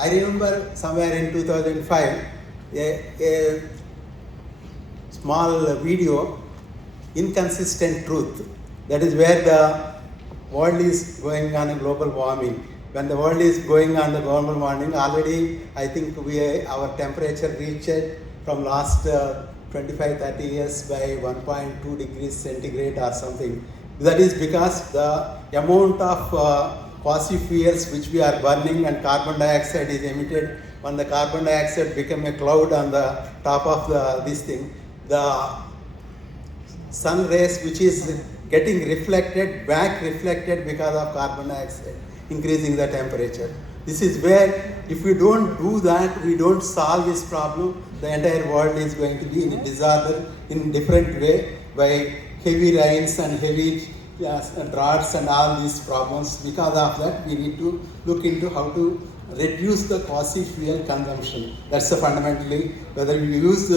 I remember somewhere in 2005, a small video, Inconsistent Truth. That is where the world is going on a global warming. When the world is going on the global warming, already I think our temperature reached from last 25-30 years by 1.2 degrees centigrade or something. That is because the amount of fossil fuels which we are burning and carbon dioxide is emitted. When the carbon dioxide become a cloud on the top of this thing, the sun rays which is getting back reflected because of carbon dioxide, increasing the temperature. This is where if we don't do that, we don't solve this problem, the entire world is going to be in a disorder in different way by heavy rains and heavy droughts and all these problems. Because of that, we need to look into how to reduce the fossil fuel consumption. That's fundamentally, whether you use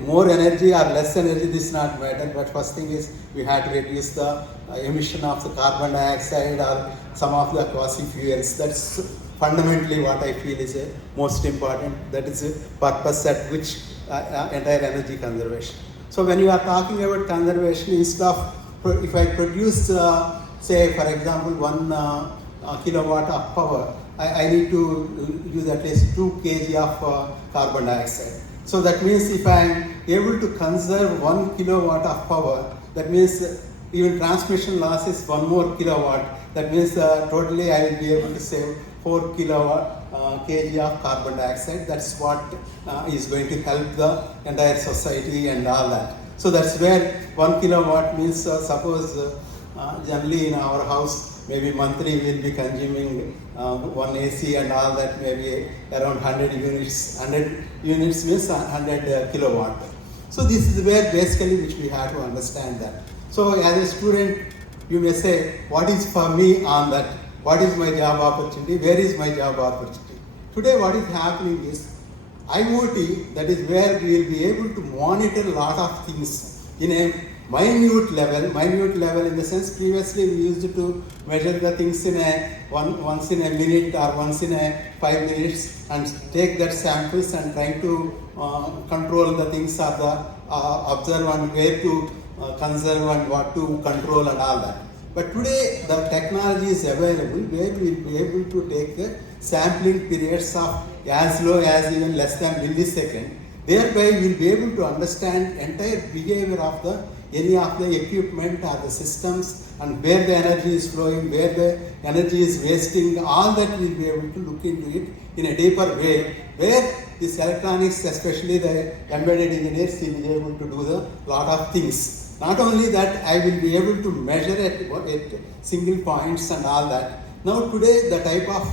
more energy or less energy, this is not matter. But first thing is we have to reduce the emission of the carbon dioxide or some of the fossil fuels. That's fundamentally what I feel is most important. That is the purpose at which entire energy conservation. So when you are talking about conservation, instead of if I produce, say for example, 1 kilowatt of power, I need to use at least 2 kg of carbon dioxide. So that means if I am able to conserve 1 kilowatt of power, that means even transmission loss is 1 more kilowatt. That means totally I will be able to save 4 kilowatt kg of carbon dioxide. That's what is going to help the entire society and all that. So that's where 1 kilowatt means suppose generally in our house maybe monthly we'll be consuming one AC and all that, maybe around 100 units. 100 units means 100 kilowatt. So this is where basically which we have to understand that. So as a student, you may say, what is for me on that? What is my job opportunity? Where is my job opportunity? Today what is happening is IoT, that is where we will be able to monitor a lot of things in a minute level in the sense previously we used to measure the things in once in a minute or once in a 5 minutes and take that samples and trying to control the things or the observe and where to conserve and what to control and all that. But today the technology is available where we will be able to take the sampling periods of as low as even less than millisecond. Thereby we will be able to understand entire behavior of any of the equipment or the systems and where the energy is flowing, where the energy is wasting, all that we will be able to look into it in a deeper way, where this electronics, especially the embedded engineers, will be able to do the lot of things. Not only that, I will be able to measure at single points and all that. Now today the type of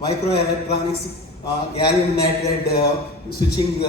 microelectronics, gallium nitride switching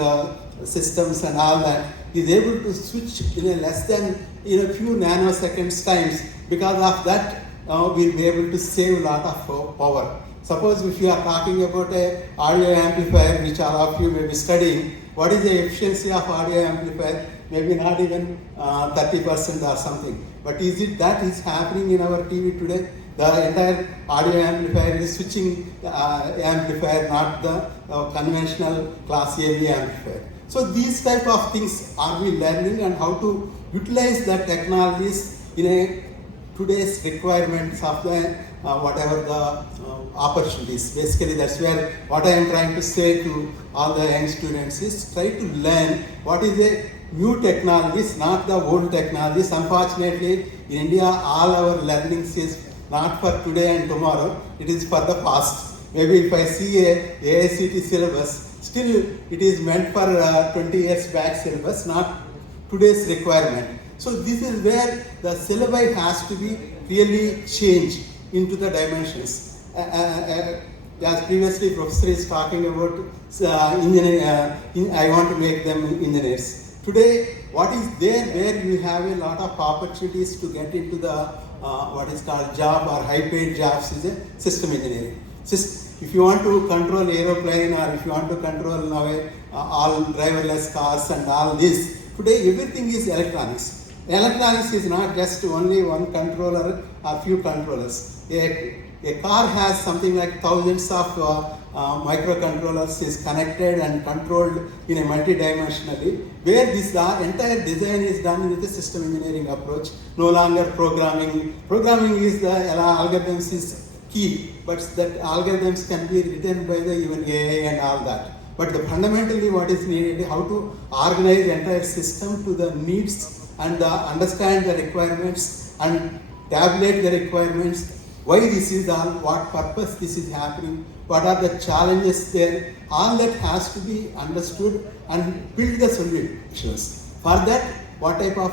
systems and all that is able to switch in a few nanoseconds times. Because of that, we'll be able to save a lot of power. Suppose if you are talking about a audio amplifier, which all of you may be studying, what is the efficiency of audio amplifier? Maybe not even 30% or something. But is it that is happening in our TV today? The entire audio amplifier is switching amplifier, not the conventional class AV amplifier. So these type of things are we learning and how to utilize the technologies in a today's requirements of the whatever the opportunities. Basically that's where what I am trying to say to all the young students is try to learn what is the new technologies, not the old technologies. Unfortunately in India all our learnings is not for today and tomorrow, it is for the past. Maybe if I see a AICT syllabus, still it is meant for 20 years back syllabus, not today's requirement. So this is where the syllabi has to be really changed into the dimensions. As previously professor is talking about I want to make them engineers. Today what is there where you have a lot of opportunities to get into the what is called job or high paid jobs is a system engineering. If you want to control aeroplane or if you want to control now all driverless cars and all this, today everything is electronics. Electronics is not just only one controller or few controllers. A car has something like thousands of microcontrollers is connected and controlled in a multi-dimensionally, where this entire design is done with a system engineering approach, no longer programming. Programming is the algorithms is key, but that algorithms can be written by the even AI and all that. But fundamentally what is needed, how to organize the entire system to the needs and understand the requirements and tabulate the requirements, why this is done, what purpose this is happening, what are the challenges there, all that has to be understood and build the solutions. For that, what type of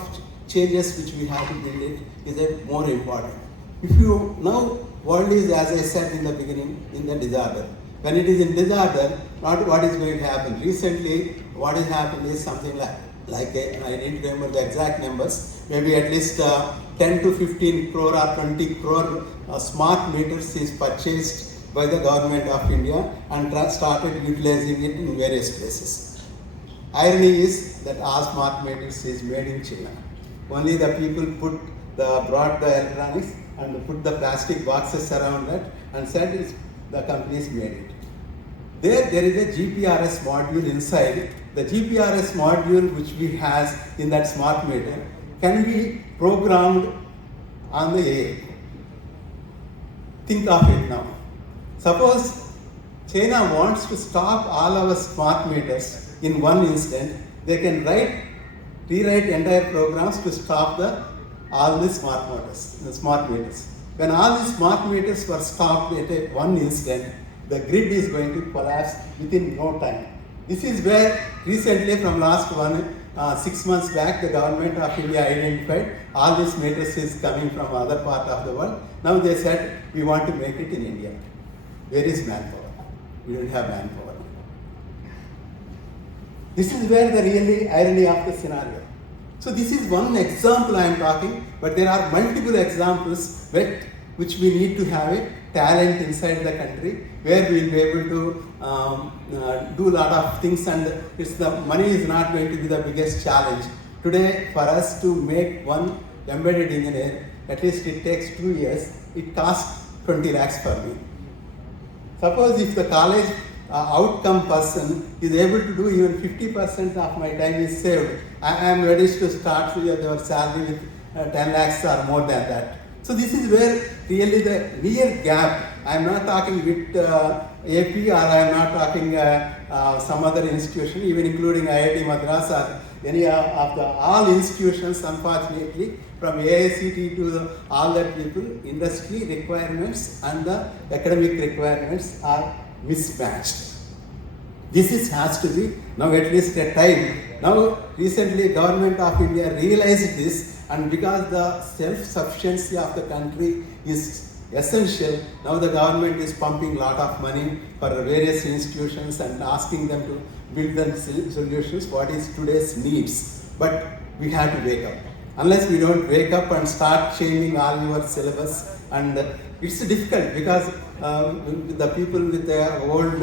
changes which we have to build it is more important. If you now, world is, as I said in the beginning, in the disorder. When it is in disorder, not what is going to happen. Recently, what has happened is something like I didn't remember the exact numbers, maybe at least 10 to 15 crore or 20 crore smart meters is purchased by the government of India and started utilizing it in various places. Irony is that all smart meters is made in China. Only the people brought the electronics and put the plastic boxes around that and said the companies made it. There is a GPRS module inside. The GPRS module which we has in that smart meter can be programmed on the AI. Think of it now. Suppose China wants to stop all our smart meters in one instant, they can rewrite entire programs to stop all the smart meters. When all the smart meters were stopped at one instant, the grid is going to collapse within no time. This is where recently from last 6 months back, the government of India identified all these meters is coming from other part of the world. Now they said, we want to make it in India. Where is manpower? We don't have manpower. This is where the really irony of the scenario. So this is one example I am talking, but there are multiple examples which we need to have a talent inside the country where we will be able to do a lot of things, and the money is not going to be the biggest challenge. Today, for us to make one embedded engineer, at least it takes 2 years, it costs 20 lakhs per me. Suppose if the college outcome person is able to do even 50% of my time is saved, I am ready to start your salary with 10 lakhs or more than that. So this is where really the real gap. I am not talking with AP or I am not talking some other institution, even including IIT Madras or any of the all institutions, unfortunately, from AICT to all that people, industry requirements and the academic requirements are mismatched. This has to be now at least a time. Now recently Government of India realized this, and because the self-sufficiency of the country is essential, now the government is pumping lot of money for various institutions and asking them to build them solutions what is today's needs. But we have to wake up. Unless we don't wake up and start changing all your syllabus, and it's difficult because the people with their old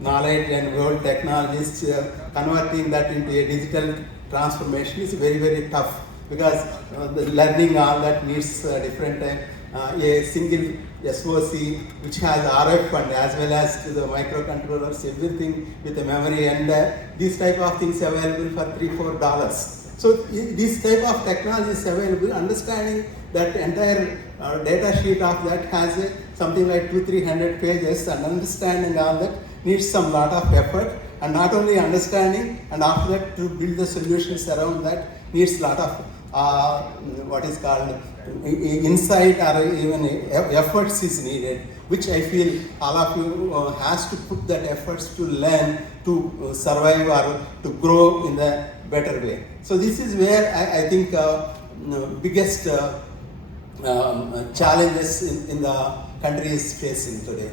knowledge and old technologies converting that into a digital transformation is very, very tough, because the learning all that needs different time. A single SoC which has RF and as well as to the microcontrollers, everything with the memory, and these type of things available for $3-4. So this type of technology is available. Understanding that entire data sheet of that has something like 200-300 pages, and understanding all that needs some lot of effort, and not only understanding, and after that to build the solutions around that needs lot of what is called insight or even efforts is needed, which I feel all of you has to put that efforts to learn, to survive or to grow in the better way. So this is where I think biggest challenges in the country is facing today.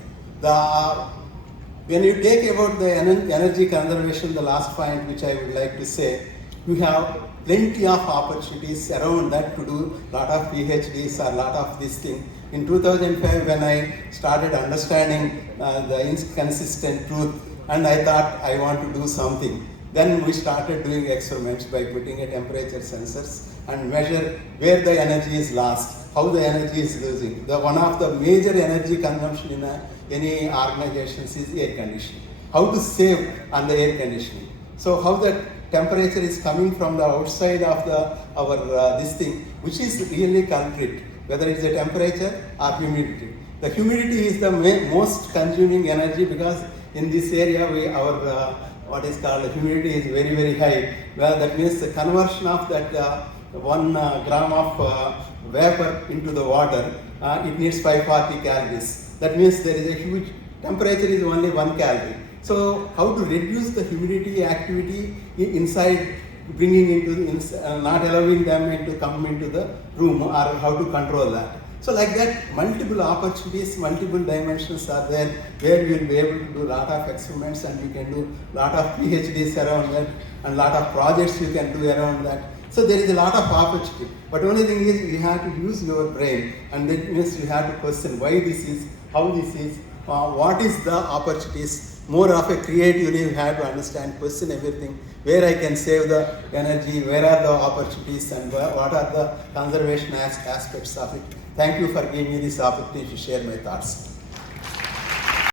When you take about the energy conservation, the last point which I would like to say, you have plenty of opportunities around that to do lot of PhDs or lot of this thing. In 2005, when I started understanding the inconsistent truth, and I thought I want to do something, then we started doing experiments by putting a temperature sensors and measure where the energy is lost. how the energy is losing. The one of the major energy consumption in any organizations is air conditioning. How to save on the air conditioning. So how the temperature is coming from the outside of our this thing, which is really culprit, whether it's the temperature or humidity. The humidity is the most consuming energy, because in this area our what is called humidity is very, very high. Well, that means the conversion of that 1 gram of vapor into the water, it needs 540 calories. That means there is a huge temperature is only 1 calorie. So how to reduce the humidity activity inside, bringing into not allowing them to come into the room, or how to control that. So like that, multiple opportunities, multiple dimensions are there, where we will be able to do a lot of experiments, and we can do a lot of PhDs around that, and a lot of projects you can do around that. So there is a lot of opportunity. But only thing is, you have to use your brain, and that means you have to question why this is, how this is, what is the opportunities. More of a creatively, you have to understand, question everything, where I can save the energy, where are the opportunities, and what are the conservation aspects of it. Thank you for giving me this opportunity to share my thoughts.